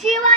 Sheila.